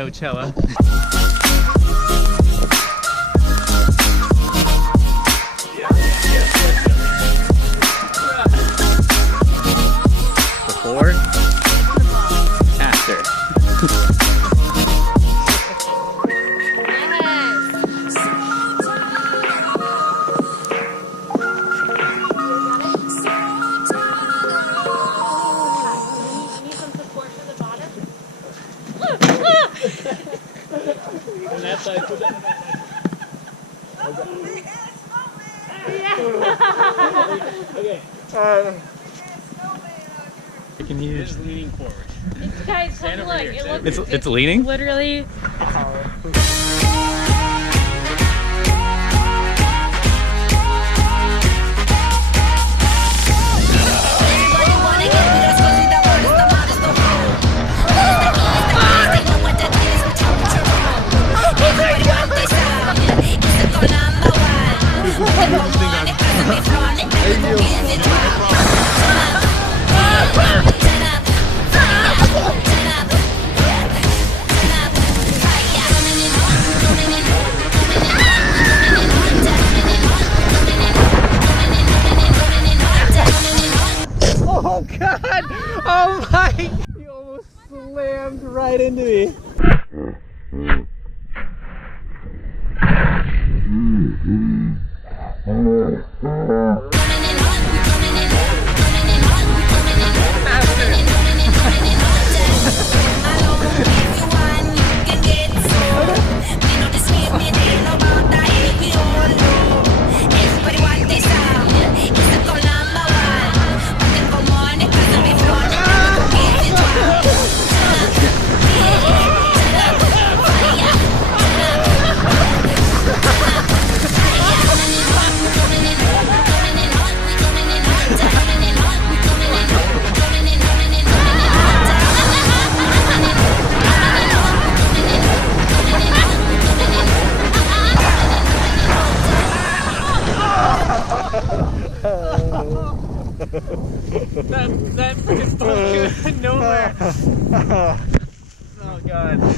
Nochella. Before, after. On that side, put that. Okay. You can use. Just leaning forward. Guys, Stand look, over here, it stand looks, It's leaning? literally. Oh God! Oh my! You almost slammed right into me. That freaking boat nowhere. Oh God.